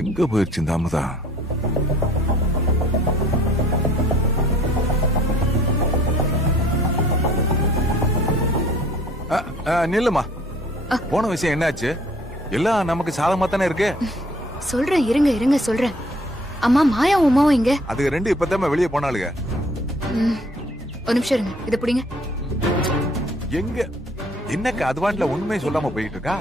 எங்க போயிருச்சு இந்த அமுதா? நில்லுமா, போன விஷயம் என்னாச்சு? எல்லாம் நமக்கு சாதகமா தானே இருக்கு. சொல்றேன், இருங்க இருங்க சொல்றேன். அம்மா மாயா உமாவும் இங்க. அதுக்கு ரெண்டு இப்பதான் வெளியே போனாளுங்க. ஒரு நிமிஷம் இருங்க, இத புடிங்க. எங்க என்னக்கா அதுவான்ல உண்மை சொல்லாம போயிட்டு இருக்கா?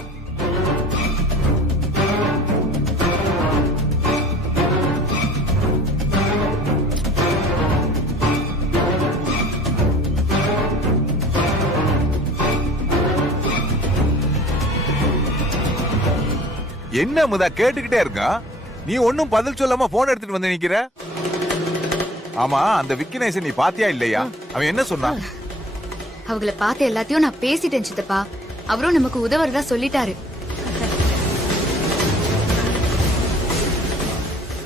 என்ன முதா கேட்டுக்கிட்டே இருக்கா? நீ ஒன்னும் பதில் சொல்லாம போன் எடுத்துட்டு வந்து நிக்கிற. ஆமா, அந்த விக்கினேசன் நீ பாத்தியா இல்லையா? அவன் என்ன சொன்னான்? அவங்கள பார்த்து எல்லாத்தையும் நான் பேசிட்டேன் சித்தப்பா. அவரும் நமக்கு உதவுறதா சொல்லிட்டாரு.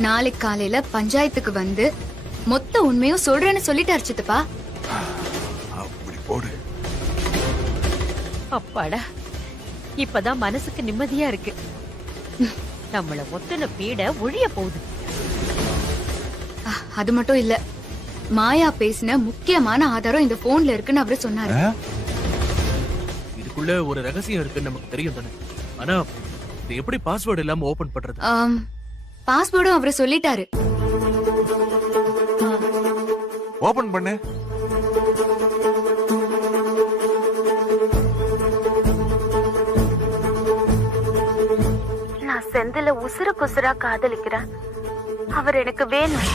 நாளைக்கு காலையில பஞ்சாயத்துக்கு வந்து மொத்த உண்மையும் சொல்றேன்னு சொல்லிட்டாரு சித்தப்பா. அப்படி போடு. அப்பாடா, இப்பதான் மனசுக்கு நிம்மதியா இருக்கு. நம்மள ஒத்துன பீட ஒழிய போகுது. அது மட்டும் இல்ல, மாயா பேசின முக்கியமான ஆதாரம் இந்த போன்ல இருக்குன்னு அவரு சொன்னாரு. இதுக்குள்ள ஒரு ரகசியம் இருக்குன்னு நமக்கு தெரியும் தானே. ஆனா இது எப்படி பாஸ்வேர்டு இல்லாம ஓபன் பண்றது? பாஸ்வேர்டும் அவரு சொல்லிட்டாரு. ஓபன் பண்ணு. நான் செந்தில உசுர குசுரா காதலிக்கிறேன். அவர் எனக்கு வேணும்.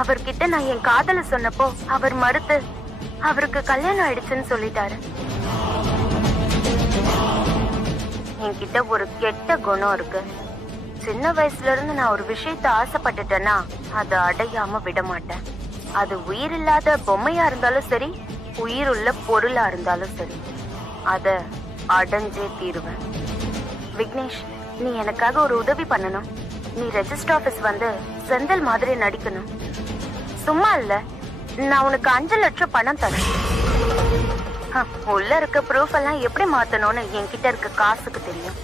அவர்கிட்ட நான் என் காதல சொன்னப்போ அவர் மறுத்து அவருக்கு கல்யாணம் ஆயிடுச்சுன்னு சொல்லிட்டாரு. என்கிட்ட ஒரு கெட்ட குணம் இருக்கு. சின்ன வயசுல இருந்து நான் ஒரு விஷயத்த ஆசைப்பட்டுட்டேன்னா அதை அடையாம விட மாட்டேன். அது உயிர் இல்லாத பொம்மையா இருந்தாலும் சரி, உயிர் உள்ள பொருளா இருந்தாலும் சரி, அத அடைஞ்சே தீருவேன். விக்னேஷ், நீ எனக்காக ஒரு உதவி பண்ணணும். நீ ரெஜிஸ்டர் ஆபீஸ் வந்து செந்தில் மாதிரி நடிக்கணும். சும்மா இல்ல, நான் உனக்கு 5 லட்சம் பணம் தரேன். உள்ள இருக்க ப்ரூஃப் எல்லாம் எப்படி மாத்தணும்னு என்கிட்ட இருக்க காசுக்கு தெரியும்.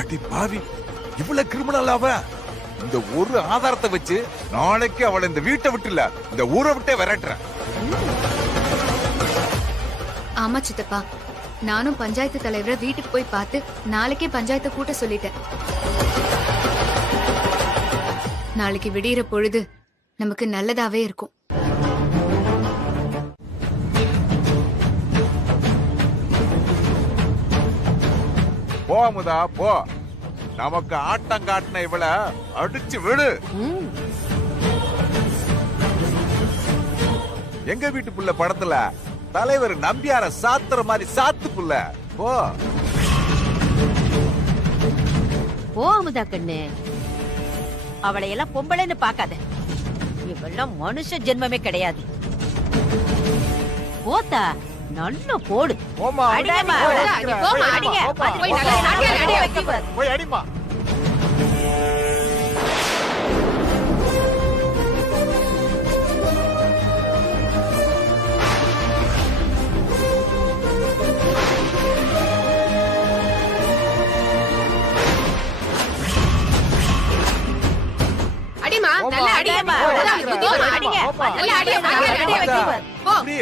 அடி பாவி, இவ்வளவு கிரிமினல் அவ. இந்த ஒரு ஆதாரத்தை வச்சு நாளைக்கு அவளை இந்த வீட்டை விட்டு இல்ல, இந்த ஊரை விட்டே விரட்டுறேன். ஆமா சித்தப்பா, நானும் பஞ்சாயத்து தலைவரை வீட்டுக்கு போய் பார்த்து நாளைக்கே பஞ்சாயத்தை கூட்ட சொல்லிட்டேன். நாளைக்கு விடியற பொழுது நமக்கு நல்லதாவே இருக்கும். போ அமுதா போ. நமக்கு ஆட்டம் காட்டின இவள அடிச்சு விடு. எங்க வீட்டு புள்ள படத்துல தலைவர் நம்பியார சாத்துற மாதிரி சாத்து புள்ள. போ ஓ அமுதா கண்ணு, அவளை எல்லாம் பொம்பளைன்னு பாக்காத. இவெல்லாம் மனுஷ ஜென்மமே கிடையாது. போத்தா நல்ல போடு. போமா, அடிங்கம்மா, போமா, அடிங்க. போய் அடிமா.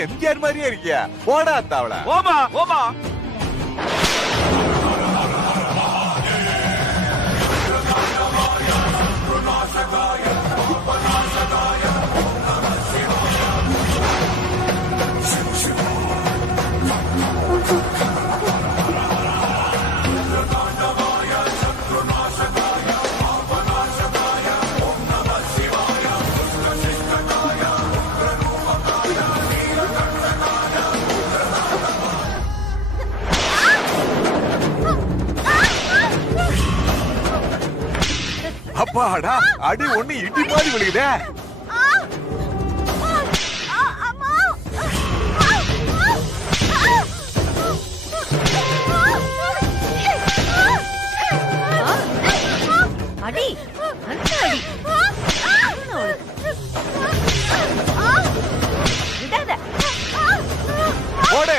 எம்ஜிஆர் மாதிரியே இருக்கியா? போடா தாவள. போமா போமா. அப்பாடா, அடி ஒண்ணு இடி மாதிரி விழுகுதே. அடி அடி போடு,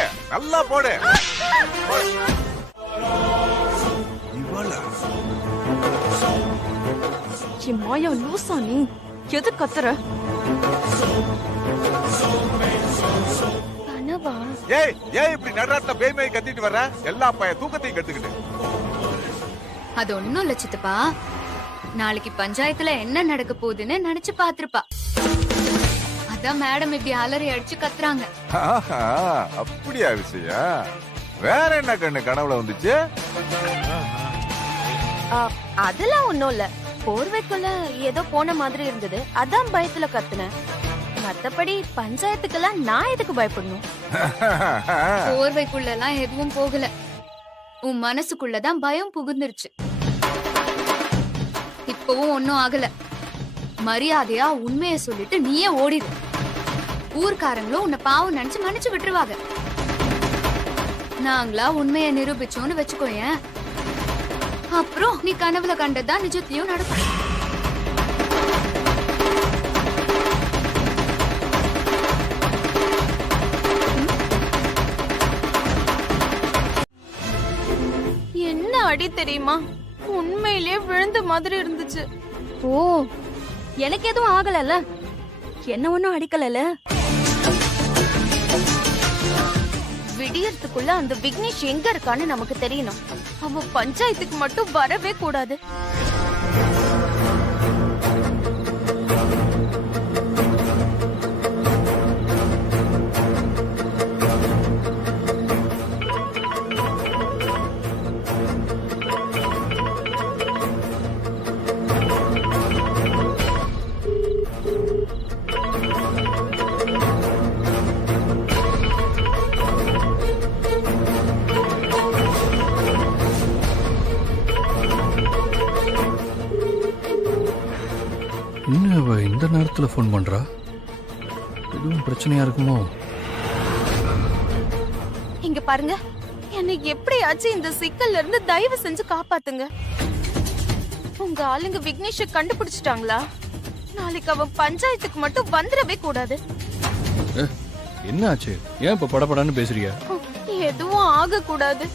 என் மாயா லூசா நீ எது கத்துற? கனவா? ஏய் ஏய் இப்படி நடுராத்திர பேய்மை கத்திட்டு வர்ற? எல்லா பைய தூக்கத்தையும் கத்துக்கிட்டு. அது ஒண்ணும் இல்ல சித்தப்பா, நாளைக்கு பஞ்சாயத்துல என்ன நடக்க போகுதுன்னு நினைச்சு பாத்திருப்பா. அதான் மேடம் இப்படி அலறி அடிச்சு கத்துறாங்க. ஆஹா, அப்படியா விஷயம்? வேற என்ன கண்ணு கனவுல வந்துச்சு? அதெல்லாம் ஒண்ணும் இல்ல. போர்வைக்குள்ள ஏதோ போன மாதிரி இருந்தது, அதான் பயத்துல கத்துனேன். மத்தபடி பஞ்சாயத்துக்கெல்லாம் நான் எதுக்கு பயப்படணும்? போர்வைக்குள்ள எல்லாம் எதுவும் போகல, உன் மனசுக்குள்ளதான் பயம் புகுந்துருச்சு. இப்பவும் ஒன்னும் ஆகல. மரியாதையா உண்மைய சொல்லிட்டு நீயே ஓடிடு. ஊர்க்காரங்களும் உன்னை பாவம் நினைச்சு மன்னிச்சு விட்டுருவாங்க. நாங்களா உண்மைய நிரூபிச்சோன்னு வச்சுக்கோயேன், அப்புறம் நீ கனவுல கண்டதான் நிஜத்தையும் நடக்கும். என்ன அடி தெரியுமா? உண்மையிலே விழுந்த மாதிரி இருந்துச்சு. ஓ, எனக்கு எதுவும் ஆகலல்ல? என்ன ஒண்ணும் அடிக்கலல? விடியறதுக்குள்ள அந்த விக்னேஷ் எங்க இருக்கான்னு நமக்கு தெரியணும். அவ பஞ்சாயத்துக்கு மட்டும் வரவே கூடாது. என்ன அவ இந்த நேரத்துல ஃபோன் பண்றா? எதுவும் பிரச்சனையா இருக்குமோ? இங்க பாருங்க, என்னை எப்படியாச்சும் இந்த சிக்கல்ல இருந்து தயவு செஞ்சு காப்பாத்துங்க. உங்க ஆளுங்க விக்னேஷ கண்டுபிடிச்சிட்டாங்களா? நாளைக்கு அவன் பஞ்சாயத்துக்கு மட்டும் வந்துடவே கூடாது. என்ன ஆச்சு? ஏன் இப்ப படபடன்னு பேசுறியா? எதுவும் ஆக கூடாது.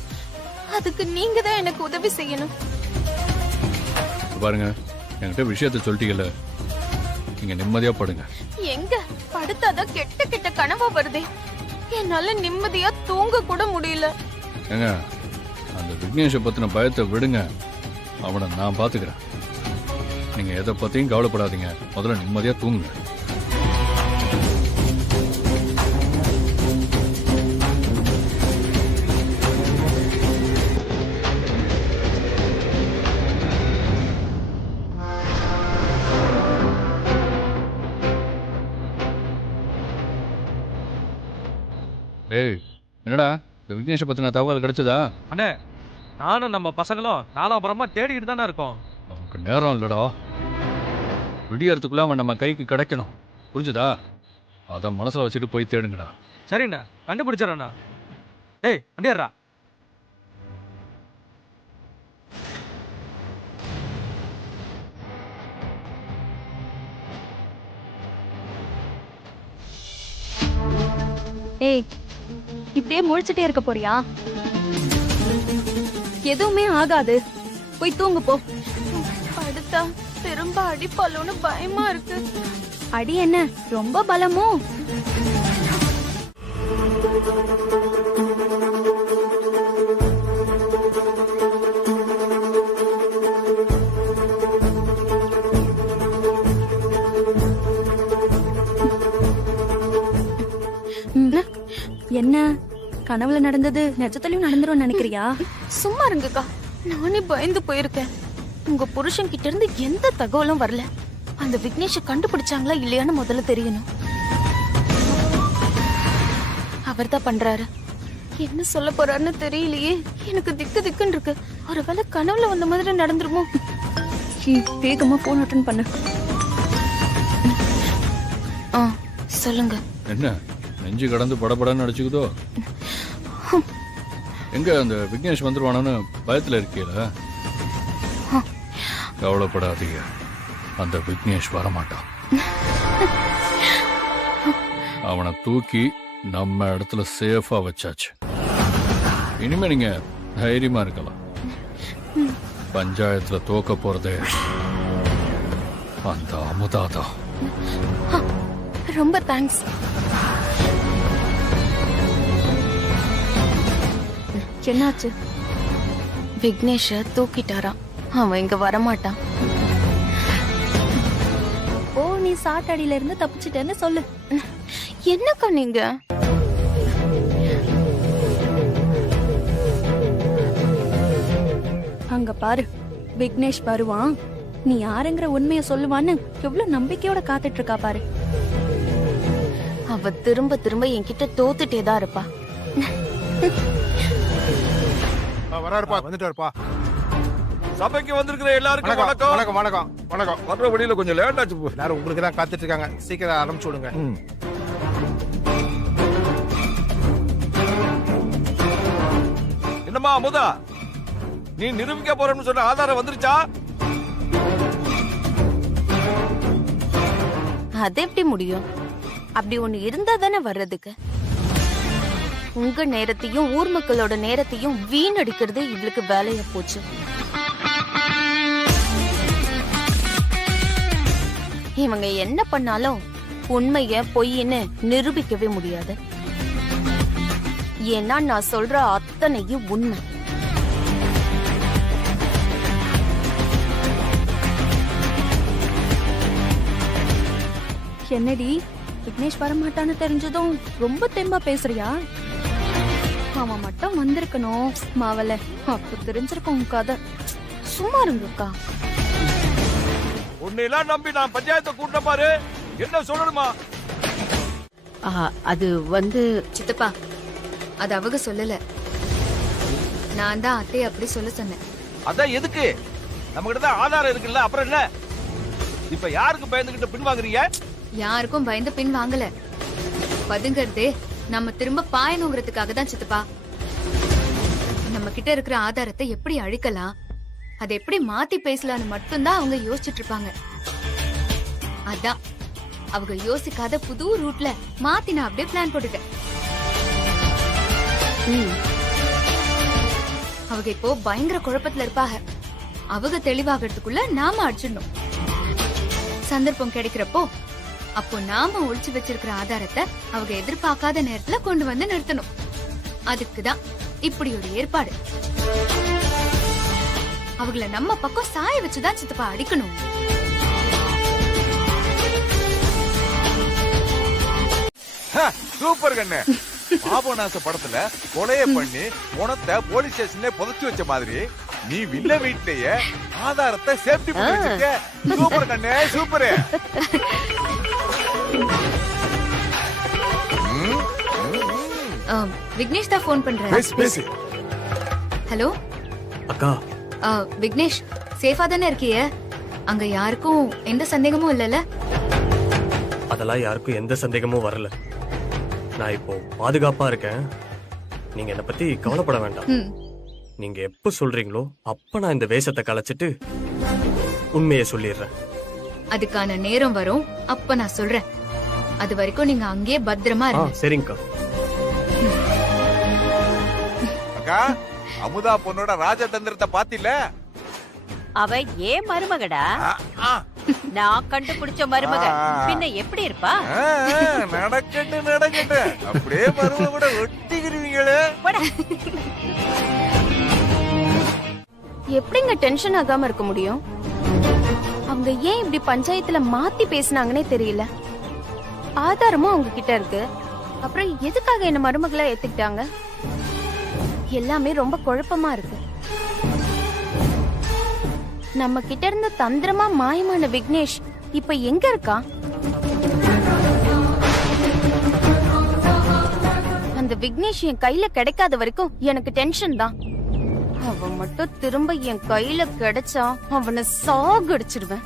அதுக்கு நீங்க தான் எனக்கு உதவி செய்யணும். பாருங்க, என்கிட்ட விஷயத்த சொல்லிட்டீங்கல்ல, நீங்க நிம்மதியா படுங்க. எங்க படுத்தாதான் கெட்ட கெட்ட கனவா வருதே. என்னால நிம்மதியா தூங்க கூட முடியல. ஏங்க, அந்த விக்னேஷ பத்தின பயத்தை விடுங்க, அவனை நான் பாத்துக்கிறேன். நீங்க எதை பத்தியும் கவலைப்படாதீங்க, முதல்ல நிம்மதியா தூங்குங்க. ஏய், என்னடா இந்த விக்னேஷ பத்தின தகவல் கிடைச்சதா? அண்ணே, நானும் நம்ம பசங்களும் நாலாபுரமா தேடிக்கிட்டு தானே இருக்கோம். நமக்கு நேரம் இல்லடா, விடியறதுக்குள்ள அவன் நம்ம கைக்கு கிடைக்கணும், புரிஞ்சுதா? அத மனசுல வச்சுட்டு போய் தேடுங்கடா. சரிண்ணா, கண்டுபிடிச்சிடறேண்ணா. ஏய் வண்டியாரா. ஏய், இப்படியே முழிச்சிட்டே இருக்க போறியா? எதுவுமே ஆகாது, போய் தூங்கு போ. படுத்தா திரும்ப அடிப்பாலோன்னு பயமா இருக்கு. அடி என்ன ரொம்ப பலமோ? என்ன கனவுல நடந்தது நிஜத்திலயும் நடந்துரும் நினைக்கிறியா? சும்மா இருங்கக்கா, நானே பயந்து போயிருக்கேன். உங்க புருஷன் கிட்ட இருந்து எந்த தகவலும் வரல. அந்த விக்னேஷ கண்டுபிடிச்சாங்களா இல்லையான்னு முதல்ல தெரியணும். அவர் தான் பண்றாரு. என்ன சொல்ல போறாருன்னு தெரியலையே. எனக்கு திக்கு திக்குன்னு இருக்கு. ஒருவேளை கனவுல வந்த மாதிரி நடந்துருமோ? வேகமா போன் அட்டன் பண்ணு. சொல்லுங்க. என்ன நெஞ்சு கடந்து படபடன்னு அடிச்சுக்குதோ? எங்க அந்த விக்னேஷ் வந்துருவானு பயத்துல இருக்கீல? கவலைப்படாதீங்க, அந்த விக்னேஷ் வரமாட்டான். அவனை தூக்கி நம்ம இடத்துல சேஃபா வச்சாச்சு. இனிமே நீங்க தைரியமா இருக்கலாம். பஞ்சாயத்துல தோக்க போறதே அந்த அமுதாதான். ரொம்ப தேங்க்ஸ். என்னாச்சு? விக்னேஷ தூக்கிட்டாராம். அவன் இங்க வரமாட்டான். ஓ, நீ சாட்டடியில இருந்து தப்பிச்சிட்டேன்னு சொல்லு. என்னக்கா நீங்க? அங்க பாரு, விக்னேஷ் வருவான். நீ யாருங்கிற உண்மைய சொல்லுவான்னு எவ்வளவு நம்பிக்கையோட காத்துட்டு இருக்கா பாரு. அவ திரும்ப திரும்ப என்கிட்ட தோத்துட்டேதான் இருப்பா. வராருப்பா, வந்துட்டாருப்பா. சபைக்கு வந்திருக்கிற எல்லாருக்கும் வணக்கம். வணக்கம் வணக்கம் வணக்கம். வர்ற வழியில கொஞ்சம் லேட் ஆச்சு. எல்லாரும் உங்களுக்கு தான் காத்துட்டு இருக்காங்க. சீக்கிரம் ஆரம்பிச்சு விடுங்க. என்னம்மா அமுதா, நீ நிரூபிக்க போறேன்னு சொன்ன ஆதாரம் வந்துருச்சா? அது எப்படி முடியும்? அப்படி ஒண்ணு இருந்தா தானே வர்றதுக்கு. உங்க நேரத்தையும் ஊர் மக்களோட நேரத்தையும் வீணடிக்கிறது இவளுக்கு வேலையா போச்சு. இவங்க என்ன பண்ணாலும் உண்மைய பொய்ன்னு நிரூபிக்கவே முடியாது. ஏன்னா நான் சொல்ற அத்தனையும் உண்மை. என்னடி, விக்னேஷ் வரமாட்டான்னு தெரிஞ்சதும் ரொம்ப தெம்பா பேசுறியா? அவன் மட்டும் வந்திருக்கணும் மாவல, அப்ப தெரிஞ்சிருக்கும் உன் கதை. சும்மா இருங்கக்கா. உன்னையெல்லாம் நம்பி நான் பஞ்சாயத்தை கூட்ட பாரு. என்ன சொல்லணுமா? அது வந்து சித்தப்பா, அது அவங்க சொல்லல. நான் தான் அத்தையை அப்படி சொல்ல சொன்னேன். அதான் எதுக்கு? நம்ம கிட்ட தான் ஆதாரம் இருக்குல்ல, அப்புறம் என்ன? இப்ப யாருக்கு பயந்துகிட்டு பின்வாங்குறீங்க? யாருக்கும் பயந்து பின் வாங்கல. பதுங்கறதே நம்ம திரும்ப பாயணுங்கிறதுக்காக தான் சித்தப்பா. நம்ம கிட்ட இருக்கிற ஆதாரத்தை எப்படி அழிக்கலாம், அதை எப்படி மாத்தி பேசலாம்னு மட்டும்தான் அவங்க யோசிச்சுட்டு இருப்பாங்க. அதான் அவங்க யோசிக்காத புது ரூட்ல மாத்தி நான் அப்படியே பிளான் போட்டுட்டேன். அவங்க இப்போ பயங்கர குழப்பத்துல இருப்பாங்க. அவங்க தெளிவாகிறதுக்குள்ள நாம அடிச்சிடணும். சந்தர்ப்பம் கிடைக்கிறப்போ அப்போ நாம ஒளிச்சு வச்சிருக்கிற ஆதாரத்தை அவங்க எதிர்பார்க்காத நேரத்துல கொண்டு வந்து நிறுத்தணும். அதுக்குதான் இப்படி ஒரு ஏற்பாடு. அவங்கள நம்ம பக்கம் சாய வச்சுதான் சித்தப்பா அடிக்கணும். சூப்பர் கண்ணு. பாபநாச படத்துல கொலைய பண்ணி குணத்தை போலீஸ் ஸ்டேஷன்ல புதைச்சு வச்ச மாதிரி நீ வில்ல வீட்லயே ஆதாரத்தை சேஃப்டி பண்ணி வச்சிருக்க. சூப்பர் கண்ணு, சூப்பர். விக்னேஷ் தான் போன் பண்றேன். ஹலோ அக்கா, விக்னேஷ், சேஃபா தானே இருக்கிய? அங்க யாருக்கும் எந்த சந்தேகமும் இல்லல? அதெல்லாம் யாருக்கும் எந்த சந்தேகமும் வரல. நான் இப்போ பாதுகாப்பா இருக்கேன். நீங்க என்ன பத்தி கவலைப்பட வேண்டாம். நீங்க எப்ப சொல்றீங்களோ அப்ப நான் இந்த வேஷத்தை கலைச்சிட்டு உண்மையை சொல்லிடுறேன். அதுக்கான நேரம் வரும், அப்ப நான் சொல்றேன். அது வரைக்கும் நீங்க அங்கேயே பத்திரமா இருங்க. சரிங்கக்கா. அக்கா, அமுதா பொண்ணோட ராஜதந்திரத்தை பாத்தில? அவ ஏன் மருமகடா? நான் கண்டுபிடிச்ச மருமக. பின்ன எப்படி இருப்பா? நடக்கட்டு நடக்கட்டு. அப்படியே மருமக கூட ஒட்டிக்கிறீங்களே. எப்படிங்க டென்ஷன் ஆகாம இருக்க முடியும்? அவங்க ஏன் இப்படி பஞ்சாயத்துல மாத்தி பேசினாங்கன்னே தெரியல. ஆதாரமும் அவங்க கிட்ட இருக்கு. அப்புறம் எதுக்காக என்ன மருமகளா ஏத்துக்கிட்டாங்க? எல்லாமே ரொம்ப குழப்பமா இருக்கு. நம்ம கிட்ட இருந்த தந்திரமா மாயமான விக்னேஷ் இப்ப எங்க இருக்கா? அந்த விக்னேஷ் என் கையில கிடைக்காத வரைக்கும் எனக்கு டென்ஷன் தான். அவன் மட்டும் திரும்ப என் கையில கிடைச்சா அவனை சாகடிச்சிடுவேன்.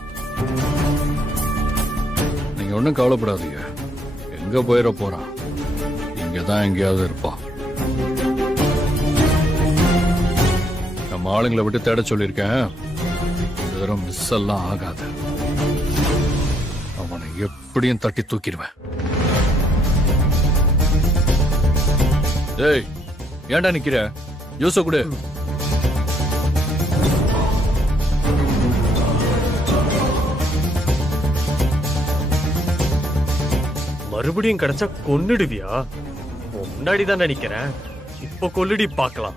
நீங்க ஒண்ணும் கவலைப்படாதீங்க. எங்க போயிட போறான்? இங்கதான் எங்கேயாவது இருப்பான். நம்ம ஆளுங்களை விட்டு தேட சொல்லியிருக்கேன். வெறும் மிஸ் எல்லாம் ஆகாது. அவனை எப்படியும் தட்டி தூக்கிடுவேன். ஏய், ஏன்டா நிக்கிற? யூச கொடு. மறுபடியும் கிடைச்சா கொன்னுடுவியா? முன்னாடி தான் நினைக்கிறேன், இப்ப கொல்லுடி பார்க்கலாம்.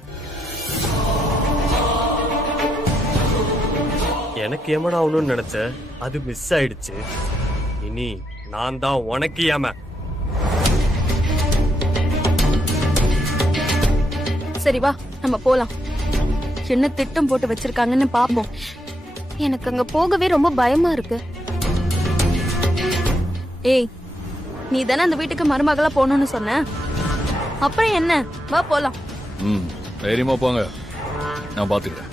எனக்கு ஏமனா ஆகணும்னு நினைச்ச, அது மிஸ் ஆயிடுச்சு. இனி நான் தான் உனக்கு ஏம. சரி வா நம்ம போலாம். என்ன திட்டம் போட்டு வச்சிருக்காங்கன்னு பாப்போம். எனக்கு அங்க போகவே ரொம்ப பயமா இருக்கு. ஏய், நீ தானே அந்த வீட்டுக்கு மருமகளா போகணும்னு சொன்ன, அப்புறம் என்ன? வா போலாம். தைரியமா போங்க, நான் பாத்துக்கிறேன்.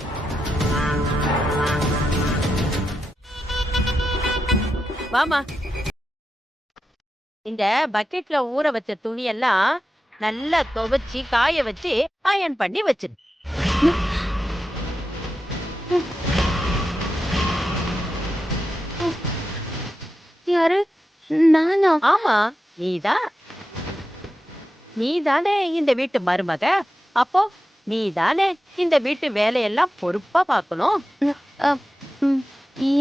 வாமா. இந்த பக்கெட்ல ஊற வச்ச துணியெல்லாம் நல்லா துவைச்சி காய வச்சு அயன் பண்ணி வச்சிரு. யாரு? நானா? ஆமா, நீதானே இந்த வீட்டு மருமக. அப்போ நீதானே இந்த வீட்டு வேலையெல்லாம் பொறுப்பா பார்க்கணும்.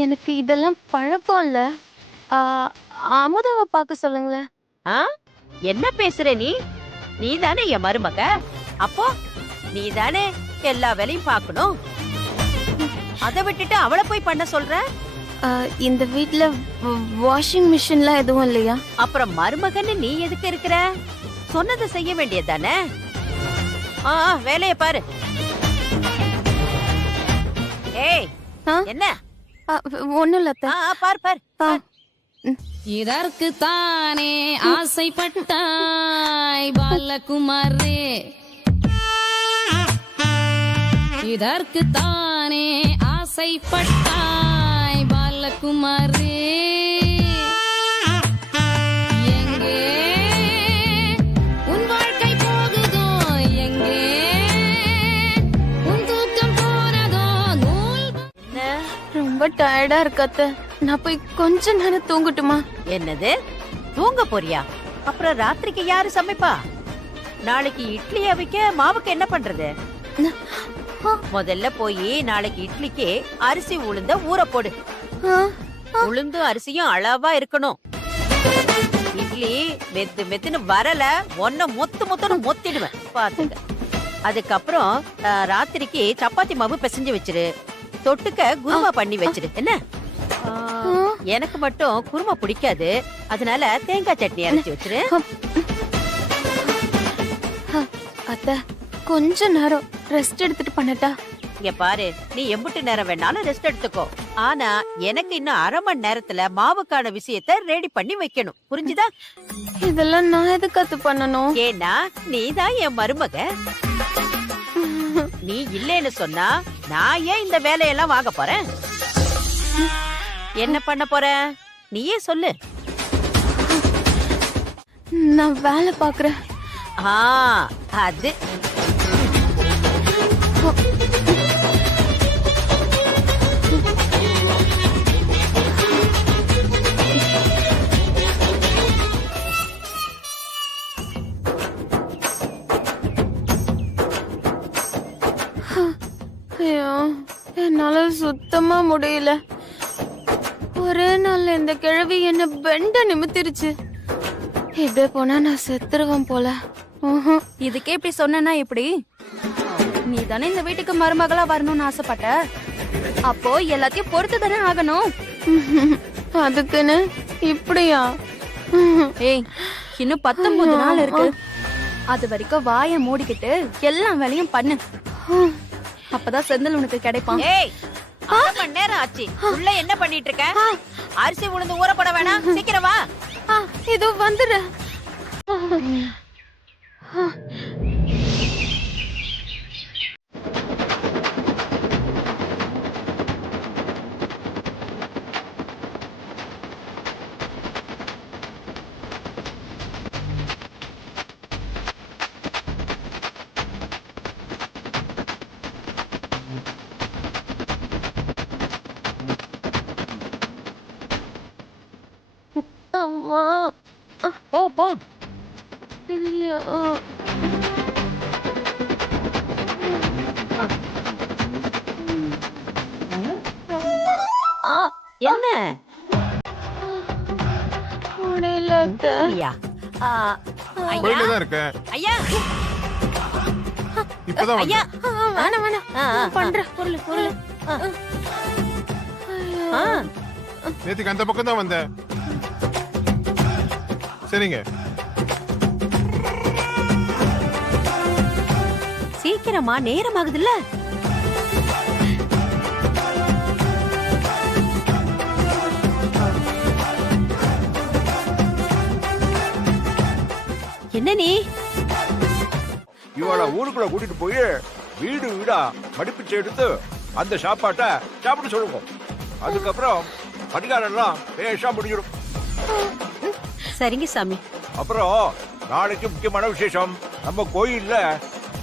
எனக்கு இதெல்லாம் பழக்கம் இல்ல. அமுதாவை பார்க்க சொல்லுங்களேன். என்ன பேசுற நீ? நீதானே என் மருமக. அப்போ நீதானே எல்லா வேலையும் பார்க்கணும். அதை விட்டுட்டு அவளை போய் பண்ண சொல்ற? இந்த வீட்ல வாஷிங் மிஷின்லாம் எதுவும் இல்லையா? அப்புறம் மருமகன்னு நீ எதுக்கு இருக்கிற? சொன்னதை செய்ய வேண்டியதானே. வேலைய பாரு. ஏய், என்ன? ஒண்ணும் இல்ல. பார் பார். இதற்கு தானே ஆசைப்பட்டாய் பாலகுமாரே, இதற்கு தானே ஆசைப்பட்டாய் பாலகுமாரே. எங்கே உன் வாழ்க்கை போகுதோ, எங்கே உன் தூக்கம் போனதோ. ரொம்ப டயர்டா இருக்காத்த. நான் போய் கொஞ்ச நேரம் தூங்கட்டுமா? என்னது, தூங்க போறியா? அப்புறம் ராத்திரிக்கு யாரு சமைப்பா? நாளைக்கு இட்லி அவிக்க மாவுக்கு என்ன பண்றது? முதல்ல போய் நாளைக்கு இட்லிக்கு அரிசி உளுந்த ஊற போடு. உளுந்து அரிசியும் அளவா இருக்கணும். இட்லி மெத்து மெத்துன்னு வரல, ஒன்ன மொத்துன்னு மொத்திடுவேன் பாத்துக்க. அதுக்கப்புறம் ராத்திரிக்கு சப்பாத்தி மாவு பிசைஞ்சு வச்சிரு. தொட்டுக்க குருமா பண்ணி வச்சிரு. என்ன? எனக்கு மட்டும் குருமா பிடிக்காது, அதனால தேங்காய் சட்னி அரைச்சி வச்சிரு. அத்த, கொஞ்ச நேரம் ரெஸ்ட் எடுத்துட்டு பண்ணட்டா? இங்க பாரு, நீ எம்புட்டு நேரம் வேணாலும் ரெஸ்ட் எடுத்துக்கோ. ஆனா எனக்கு இன்னும் அரை மணி நேரத்துல மாவுக்கான விஷயத்த ரெடி பண்ணி வைக்கணும். புரிஞ்சுதா? இதெல்லாம் நான் எதுக்கு பண்ணணும்? ஏன்னா நீதான் என் மருமக. நீ இல்லேன்னு சொன்னா நான் ஏன் இந்த வேலையெல்லாம் வாங்க போறேன்? என்ன பண்ண போற நீயே சொல்லு. நான் வேலை பாக்குறேன். அது ஐயோ, என்னால சுத்தமா முடியல. ஒரே நாள்ல இந்த கிழவி என்ன பெண்ட நிமித்திருச்சு. இப்படியே போனா நான் செத்துருவேன் போல. இதுக்கே இப்படி சொன்னா எப்படி? நீ தானே இந்த வீட்டுக்கு மருமகளா வரணும்னு ஆசைப்பட்ட, அப்போ எல்லாத்தையும் பொறுத்து தானே ஆகணும். அதுக்குன்னு இப்படியா? ஏய், இன்னும் 19 நாள் இருக்கு. அது வரைக்கும் வாயை மூடிக்கிட்டு எல்லா வேலையும் பண்ணு. அப்பதான் செந்தில் உனக்கு கிடைப்பான். ஏய், 1 மணி நேரம் ஆச்சு. உள்ள என்ன பண்ணிட்டு இருக்க? அரிசி உளுந்து ஊற போட வேணாம், சீக்கிரம் வா. இது வந்துடு. அம்மா, போ. என்ன? முடியல. ஐயா ஆ, ஐயா போயிட்டு தான் இருக்கேன். ஐயா இப்பதான் ஐயா வந்தேன். வேணாம் வேணாம் ஆ, ஆ, பண்றேன் பொருள் பொருள் ஆ. நேத்துக்கு அந்த பக்கம் தான் வந்தேன். சரிங்க. சீக்கிரமா நேரம் ஆகுதுல்ல. என்ன நீ இவள ஊருக்குள்ள கூட்டிட்டு போய் வீடு வீடா மடிப்பிச்சு எடுத்து அந்த சாப்பாட்டை சாப்பிட சொல்லுங்க. அதுக்கப்புறம் பரிகாரம் எல்லாம் பேஷா முடிஞ்சிடும். சரிங்க சாமி. அப்புறம் நாளைக்கு முக்கியமான விசேஷம். நம்ம கோயில்ல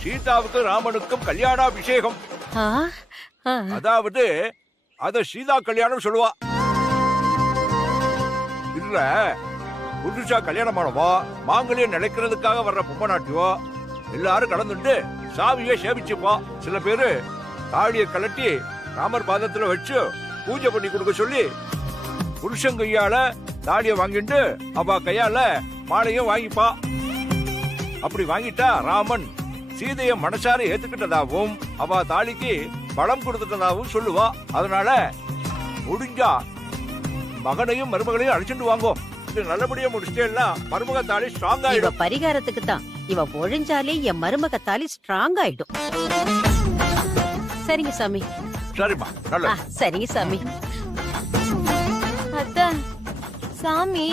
சீதாவுக்கும் ராமனுக்கும் கல்யாணாபிஷேகம். ஆ, ஆ. அதாவது அத சீதா கல்யாணம் சொல்லுவா. இல்ல புதுசா கல்யாணமானவோ மாங்கல்யம் நினைக்கிறதுக்காக வர்ற பொம்மநாட்டியோ எல்லாரும் கலந்துட்டு சாமியை சேவிச்சுப்பா. சில பேரு தாடியை கலட்டி ராமர் பாதத்துல வச்சு பூஜை பண்ணி கொடுக்க சொல்லி புருஷன் கையால தாடியை வாங்கிட்டு அவ கையால மாலையும் வாங்கிப்பா. அப்படி வாங்கிட்டா ராமன் சீதைய மனசார ஏத்துக்கிட்டதாவும் அவ தாலிக்கு பலம் கொடுத்துட்டதாவும் சொல்லுவா. அதனால முடிஞ்சா மகனையும் மருமகளையும் அழைச்சிட்டு வாங்கோ. இது நல்லபடியா முடிச்சிட்டேன்னா மருமக தாலி ஸ்ட்ராங் இவ ஆயிடும். பரிகாரத்துக்கு தான். இவ ஒழிஞ்சாலே என் மருமக தாலி ஸ்ட்ராங் ஆயிடும். சரிங்க சாமி. சரிம்மா நல்ல சரிங்க சாமி. அத்த சாமி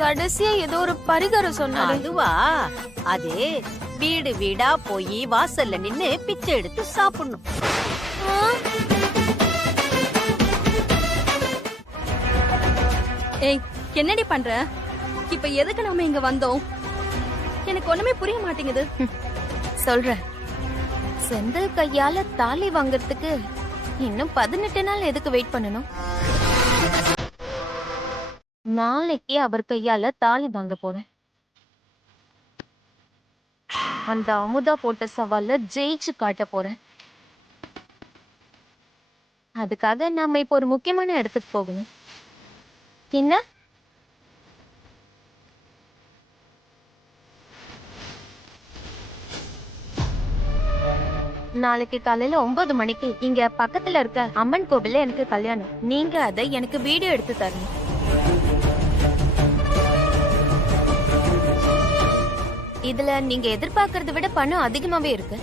கடைசியா ஏதோ ஒரு பரிகாரம் சொன்னாரு. அதுவா? அது வீடு வீடா போய் வாசல்ல நின்னு பிச்சை எடுத்து சாப்பிடணும். ஏய் என்னடி பண்ற? இப்ப எதுக்கு நாம இங்க வந்தோம்? எனக்கு ஒண்ணுமே புரிய மாட்டேங்குது. சொல்றேன். செந்தில் கையால தாலி வாங்குறதுக்கு இன்னும் 18 நாள் எதுக்கு வெயிட் பண்ணணும்? நாளைக்கு அவர் கையால தாலி வாங்க போறேன். அந்த அமுதா போட்ட சவால்ல ஜெயிச்சு காட்ட போறேன். அதுக்காக நாம இப்ப ஒரு முக்கியமான இடத்துக்கு போகணும். என்ன? நாளைக்கு காலையில 9 மணிக்கு இங்க பக்கத்துல இருக்க அம்மன் கோவில்ல எனக்கு கல்யாணம். நீங்க அதை எனக்கு வீடியோ எடுத்து தரணும். இதுல நீங்க எதிர்பார்க்கறத விட பணம் அதிகமாவே இருக்கு.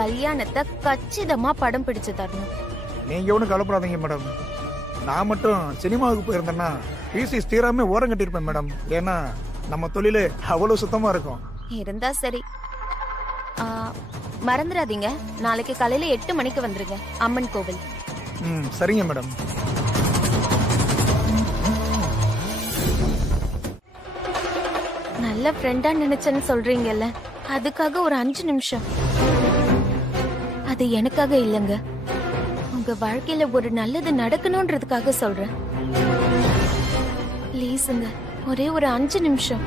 கல்யாணத்தை கச்சிதமா படம் பிடிச்சு தரணும். நீங்க ஒன்றும் கவலைப்படாதீங்க மேடம். நான் மட்டும் சினிமாவுக்கு போயிருந்தேன்னா பீசிஸ் தீராம ஓரம் கட்டியிருப்பேன் மேடம். ஏன்னா நம்ம தொழிலு அவ்வளவு சுத்தமா இருக்கும். இருந்தா சரி. மறந்துடாதீங்க, நாளைக்கு காலையில 8 மணிக்கு வந்துருங்க அம்மன் கோவில். சரிங்க மேடம். நல்ல ஃப்ரெண்டா நினைச்சேன்னு சொல்றீங்கல்ல, அதுக்காக ஒரு 5 நிமிஷம். அது எனக்காக இல்லைங்க, உங்க வாழ்க்கையில ஒரு நல்லது நடக்கணும்ன்றதுக்காக சொல்றேன். ப்ளீஸுங்க, ஒரே ஒரு 5 நிமிஷம்.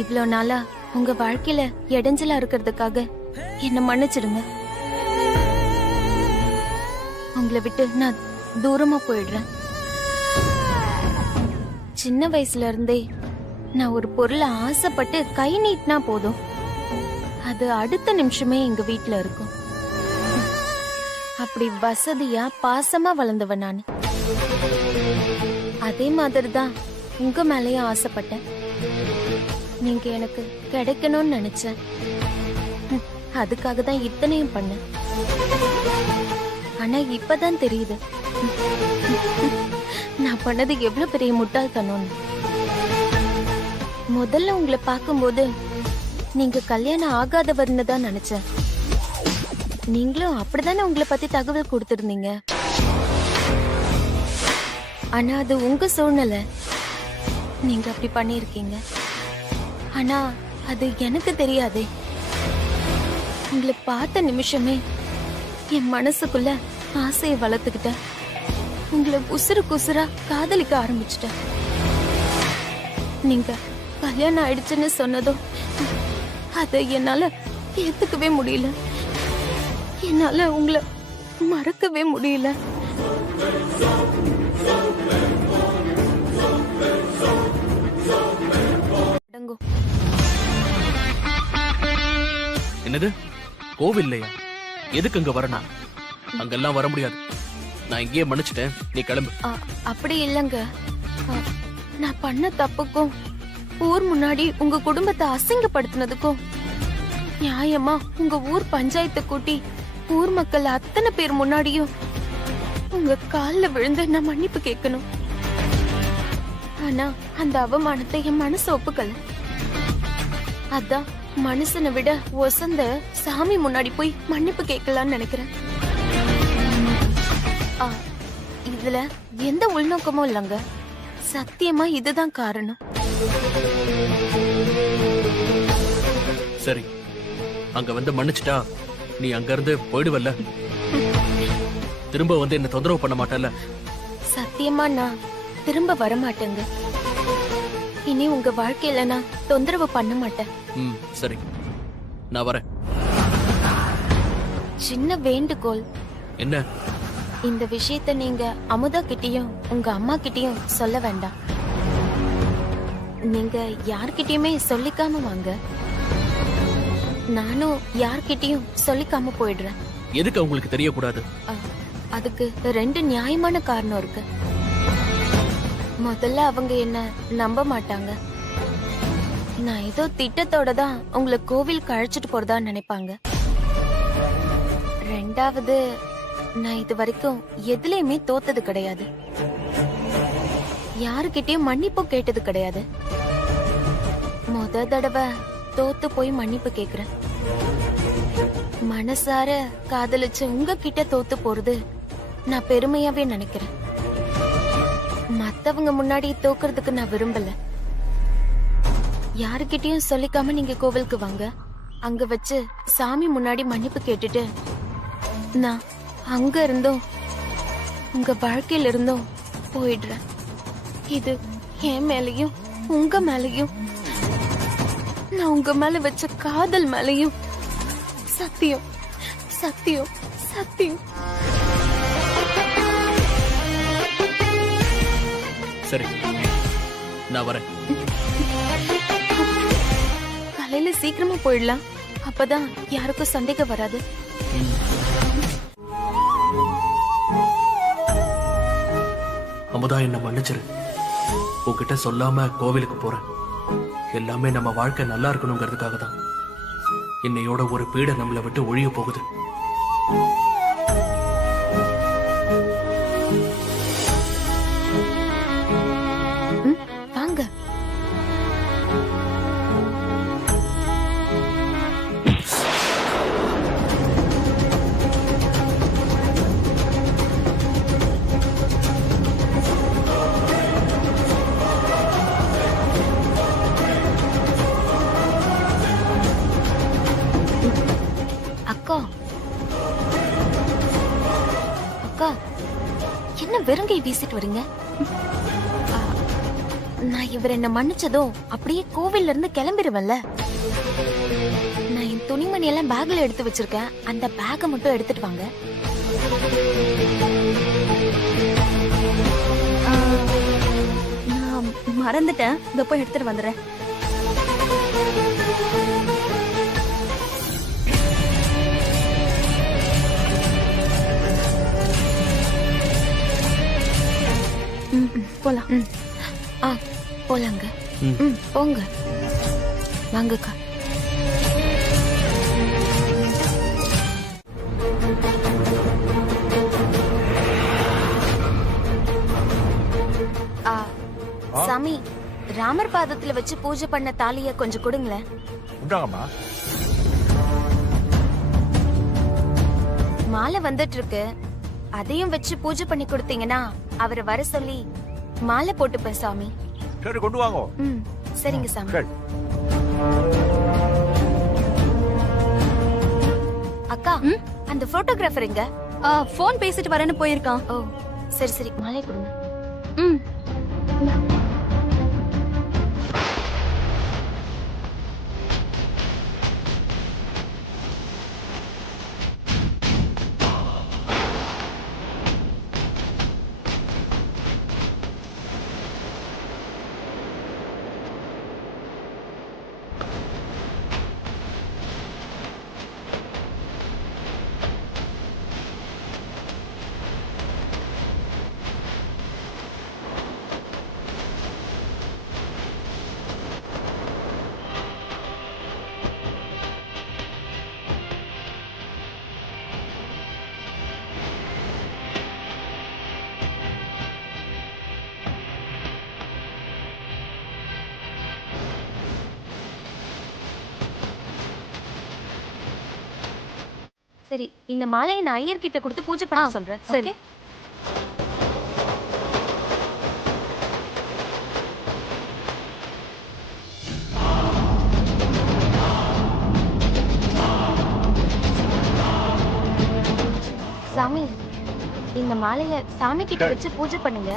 இவ்ளோ நாளா உங்க வாழ்க்கையில இடைஞ்சலா இருக்கிறதுக்காக என்ன மன்னிச்சிடுங்க. உங்களை விட்டு நான் தூரமா போயிடுறேன். சின்ன வயசுல இருந்தே நான் ஒரு பொருளை ஆசைப்பட்டு கை நீட்டினா போதும், அது அடுத்த நிமிஷமே எங்க வீட்டுல இருக்கும். அப்படி வசதியா பாசமா வளர்ந்தவன் நான். அதே மாதிரிதான் உங்க மேலயும் ஆசைப்பட்டேன். நீங்க எனக்கு கிடைக்கணும்னு நினைச்சேன். அதுக்காக தான் இத்தனையும் பண்ணேன். ஆனா இப்பதான் தெரியுது நான் பண்ணது எவ்வளவு பெரிய முட்டாள்தனம்னு. முதல்ல உங்களை பார்க்கும்போது நீங்க கல்யாணம் ஆகாதவர்னு தான் நினைச்சேன். நீங்களும் அப்படித்தானே உங்களை பத்தி தகவல் கொடுத்திருந்தீங்க. ஆனா அது உங்க சூழ்நிலை, நீங்க அப்படி பண்ணிருக்கீங்க. ஆனா அது எனக்கு தெரியாதே. உங்களை பார்த்த நிமிஷமே என் மனசுக்குள்ள ஆசையை வளர்த்துக்கிட்டேன். உங்களை உசுருக்கு உசுரா காதலிக்க ஆரம்பிச்சிட்டேன். நீங்க கல்யாணம் ஆயிடுச்சுன்னு சொன்னதும் அதை என்னால ஏத்துக்கவே முடியல. என்னால உங்களை மறக்கவே முடியல. அடங்கோ. என்னது கோவில்லையா? எதுக்கு அங்க வரணும்? அங்கெல்லாம் வர முடியாது. நான் இங்கேயே மன்னிச்சிட்டேன், நீ கிளம்பு. அப்படி இல்லங்க. நான் பண்ண தப்புக்கும் ஊர் முன்னாடி உங்க குடும்பத்தை அசிங்கப்படுத்தினதுக்கும் நியாயமா உங்க ஊர் பஞ்சாயத்தை கூட்டி ஊர் மக்கள் அத்தனை பேர் முன்னாடியும் உங்க கால்ல விழுந்து நான் மன்னிப்பு கேட்கணும். ஆனா அந்த அவமானத்தை என் மனசு ஒப்புக்கல. அதான் மனுஷனை விட ஒசந்த சாமி முன்னாடி போய் மன்னிப்பு கேட்கலான்னு நினைக்கிறேன். இதுல எந்த உள்நோக்கமும் இல்லங்க. சத்தியமா இதுதான் காரணம். சரி, அங்க வந்து மன்னிச்சிட்டா நீ அங்க இருந்து போயிடுவல்ல? திரும்ப வந்து என்ன தொந்தரவு பண்ண மாட்டல்ல? சத்தியமா நான் திரும்ப வர மாட்டேங்க. இனி உங்க வாழ்க்கையில நான் தொந்தரவு பண்ண மாட்டேன். சரி, நான் வரேன். சின்ன வேண்டுகோள். என்ன? இந்த விஷயத்தை நீங்க அமுதா கிட்டயும் உங்க அம்மா கிட்டயும் சொல்ல வேண்டாம். நீங்க யார்கிட்டயுமே சொல்லிக்காம வாங்க. நானும் யார்கிட்டயும் சொல்லிக்காம போயிடுறேன். எதுக்கு உங்களுக்கு தெரியக்கூடாது? அதுக்கு 2 நியாயமான காரணம் இருக்கு. முதல்ல அவங்க என்ன நம்ப மாட்டாங்க. நான் ஏதோ திட்டத்தோட தான் உங்களை கோவிலுக்கு அழைச்சிட்டு போறதா நினைப்பாங்க. 2வது, நான் இது வரைக்கும் எதுலயுமே தோத்தது கிடையாது. யாருக்கிட்டயும் மன்னிப்பு கேட்டது கிடையாது. முத தடவை தோத்து போய் மன்னிப்பு கேக்குறேன். மனசார காதலிச்சு உங்ககிட்ட தோத்து போறது நான் பெருமையாவே நினைக்கிறேன். மத்தவங்க முன்னாடி தோக்குறதுக்கு நான் விரும்பல. யாருக்கிட்டயும் சொல்லிக்காம நீங்க கோவிலுக்கு வாங்க. அங்க வச்சு சாமி முன்னாடி மன்னிப்பு கேட்டுட்டு நான் அங்க இருந்தும் உங்க வாழ்க்கையில இருந்தும் போயிடுறேன். இது என் மேலயும் உங்க மேலயும் நான் உங்க மேல வச்ச காதல் மேலயும் சத்தியம் சத்தியம் சத்தியம். சரி, நான் வரேன். காலையில சீக்கிரமா போயிடலாம். அப்பதான் யாருக்கும் சந்தேகம் வராது. அமுதா, என்ன மன்னிச்சிரு. உன்கிட்ட சொல்லாம கோவிலுக்கு போறேன். எல்லாமே நம்ம வாழ்க்கை நல்லா இருக்கணுங்கிறதுக்காக தான். இன்னையோட ஒரு பீடை நம்மளை விட்டு ஒழிய போகுது. வாங்க. அக்கா அக்கா, என்ன வெறுங்கை வீசிட்டு வரீங்க? நான் இவர் என்ன மன்னிச்சதும் அப்படியே கோவில்ல இருந்து கிளம்பிடுவேன்ல. நான் என் துணிமணி எல்லாம் பேக்ல எடுத்து வச்சிருக்கேன். அந்த பேக்கை மட்டும் எடுத்துட்டு வாங்க. நான் மறந்துட்டேன். இத போய் எடுத்துட்டு வந்துடுறேன். போலாம். போலாங்க. போங்க. வாங்கக்கா. சாமி, ராமர் பாதத்துல வச்சு பூஜை பண்ண தாலிய கொஞ்சம் கொடுங்களேன். உண்டாங்கம்மா. மாலை வந்துட்டு இருக்கு. அதையும் வச்சு பூஜை பண்ணி கொடுத்தீங்கன்னா அவரை வர சொல்லி மாலை போட்டுப்பேன் சாமி. சரி, கொண்டு வாங்க. சரிங்க சாமி. அக்கா, அந்த போட்டோகிராஃபர் எங்க? போன் பேசிட்டு வரேன்னு போயிருக்கான். ஓ, சரி சரி, மாலை கொடுங்க. சரி, இந்த மாலையை நான் ஐயர்கிட்ட கொடுத்து பூஜை பண்ண சொல்றேன். சரி. சாமி, இந்த மாலைய சாமி கிட்ட வச்சு பூஜை பண்ணுங்க.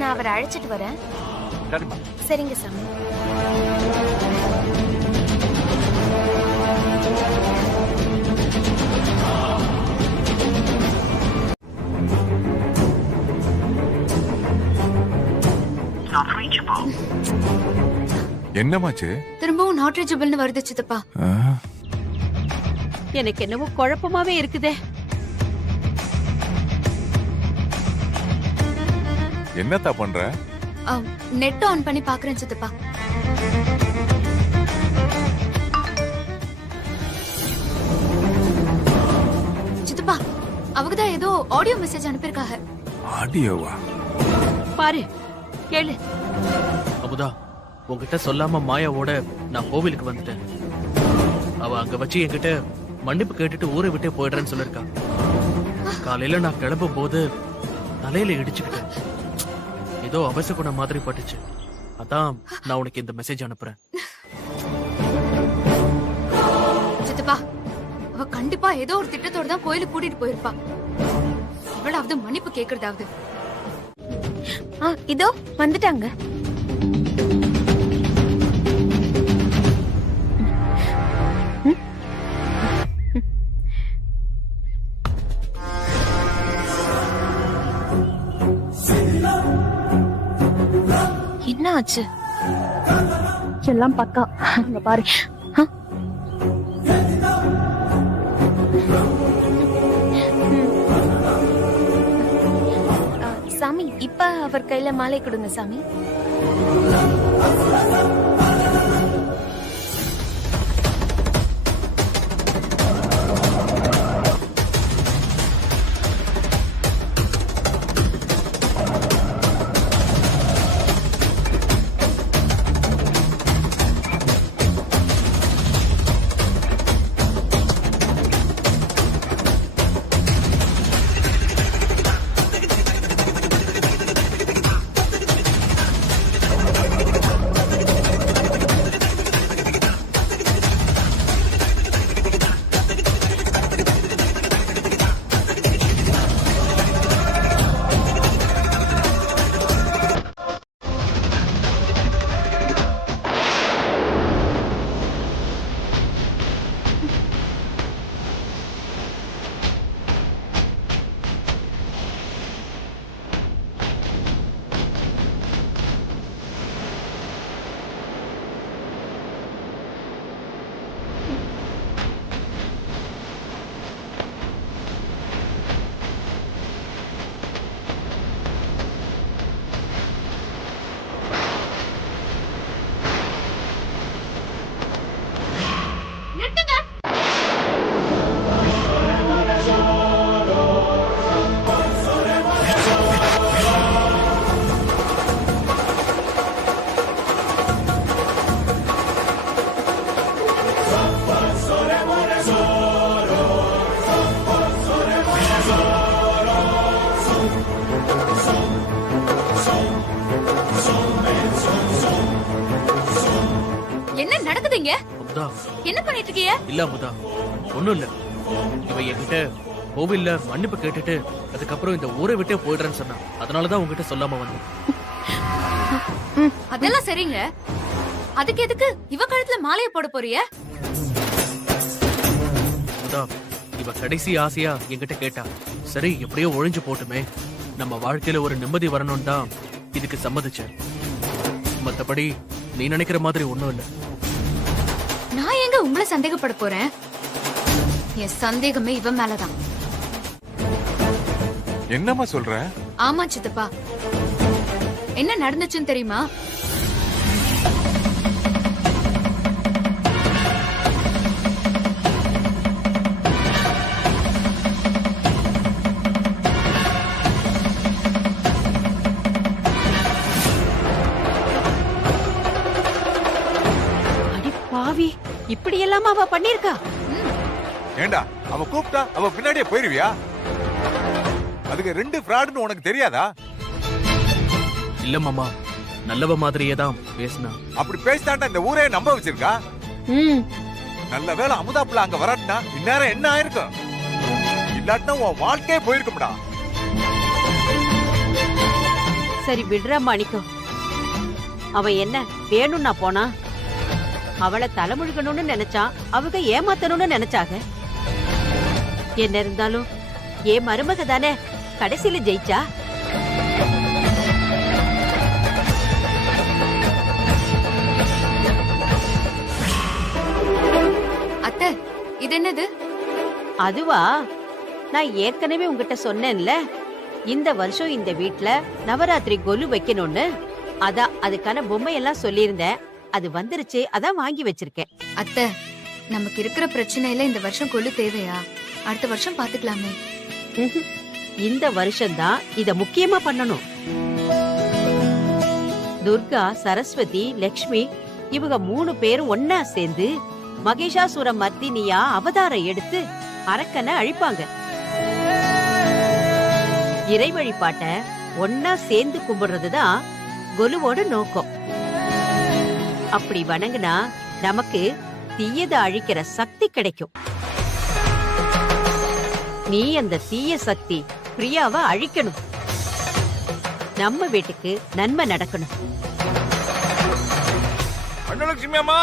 நான் அவரை அழைச்சிட்டு வரேன். சரிம்மா. சரிங்க சாமி. என்னமாச்சு? திரும்பவும் நாட் ரீச்சபிள்னு வருது சித்தப்பா. எனக்கு என்னவோ குழப்பமாவே இருக்குதே. என்னத்தா பண்ற? நெட் ஆன் பண்ணி பாக்குறேன் சித்தப்பா. சித்தப்பா, அவங்கதான் ஏதோ ஆடியோ மெசேஜ் அனுப்பியிருக்காங்க. ஆடியோவா? பாரு, கேளு. அமுதா, உன்கிட்ட சொல்லாம மாயாவோட நான் கோவிலுக்கு வந்துட்டேன். அவ அங்க வச்சு என்கிட்ட மன்னிப்பு கேட்டுட்டு ஊரை விட்டே போயிடுறேன்னு சொல்லிருக்கா. காலையில நான் கிளம்பும் போது தலையில இடிச்சுக்கிட்டேன். ஏதோ அவசகுண மாதிரி பட்டுச்சு. அதான் நான் உனக்கு இந்த மெசேஜ் அனுப்புறேன். சித்தப்பா, அவ கண்டிப்பா ஏதோ ஒரு திட்டத்தோட தான் கோயிலுக்கு கூட்டிட்டு போயிருப்பா. இவ்வளவு மன்னிப்பு கேக்குறதாவது. இதோ வந்துட்டாங்க. என்ன ஆச்சு? எல்லாம் பக்கா. அங்க பாரு. சாமி, இப்ப அவர் கையில மாலை கொடுங்க சாமி. என்ன பண்ணிட்டு இருக்கீங்க? இல்ல அமுதா, ஒண்ணும் இல்ல. இவ என்கிட்ட கோவில்ல மன்னிப்பு கேட்டுட்டு அதுக்கப்புறம் இந்த ஊரை விட்டே போயிடுறேன்னு சொன்னா. அதனாலதான் உங்ககிட்ட சொல்லாம வந்தேன். அதெல்லாம் சரிங்க. அதுக்கு எதுக்கு இவ கழுத்துல மாலையை போட போறிய? அமுதா, இவ கடைசி ஆசையா என்கிட்ட கேட்டா. சரி, எப்படியோ ஒழிஞ்சு போட்டுமே, நம்ம வாழ்க்கையில ஒரு நிம்மதி வரணும் தான் இதுக்கு சம்மதிச்சேன். மத்தபடி நீ நினைக்கிற மாதிரி ஒண்ணும் இல்ல. நான் எங்க உங்களை சந்தேகப்பட போறேன்? என் சந்தேகமே இவ மேலதான். என்னம்மா சொல்ற? ஆமா சித்தப்பா, என்ன நடந்துச்சுன்னு தெரியுமா? அடி பாவி, இப்படி எல்லாமா அவ பண்ணிருக்கா? ஏண்டா அவ கூப்பிட்டா அவ பின்னாடியே போயிருவியா? அதுக்கு 2 ஃப்ராடுன்னு உனக்கு தெரியாதா? இல்ல மாமா, நல்லவ மாதிரியே தான் பேசினா. அப்படி பேசிட்டாண்டா இந்த ஊரே நம்ப வச்சிருக்கா. நல்ல வேளை அமுதாப்புல அங்க வராட்டினா இந்நேரம் என்ன ஆயிருக்கும்? இல்லாட்டினா உன் வாழ்க்கையே போயிருக்கும்டா. சரி விடுறா மாணிக்கம். அவன் என்ன வேணும்னா போனா? அவளை தலைமுழுகணும்னு நினைச்சான், அவங்க ஏமாத்தணும்னு நினைச்சாங்க. என்ன இருந்தாலும் ஏன் மருமக தானே கடைசியில ஜெயிச்சா. அத்தை, இது என்னது? அதுவா, நான் ஏற்கனவே உங்ககிட்ட சொன்னேன்ல, இந்த வருஷம் இந்த வீட்ல நவராத்திரி கொலு வைக்கணும்னு. அதான் அதுக்கான பொம்மையெல்லாம் சொல்லியிருந்தேன். அது வந்துருச்சு, அதான் வாங்கி வச்சிருக்கேன். அத்தை, நமக்கு இருக்கிற பிரச்சனையில இந்த வருஷம் கொள்ளு தேவையா? அடுத்த வருஷம் பாத்துக்கலாமே. இந்த வருஷம்தான் இத முக்கியமா பண்ணணும். துர்கா, சரஸ்வதி, லக்ஷ்மி இவங்க 3 பேரும் ஒன்னா சேர்ந்து மகேஷாசுர மர்த்தினியா அவதாரம் எடுத்து அரக்கனை அழிப்பாங்க. இறை வழிபாட்ட ஒன்னா சேர்ந்து கும்பிடுறதுதான் கொலுவோட நோக்கம். அப்படி வணங்குனா நமக்கு தீயதை அழிக்கிற சக்தி கிடைக்கும். நீ அந்த தீய சக்தி பிரியாவை அழிக்கணும். நம்ம வீட்டுக்கு நன்மை நடக்கணும். அண்ணலட்சுமி அம்மா,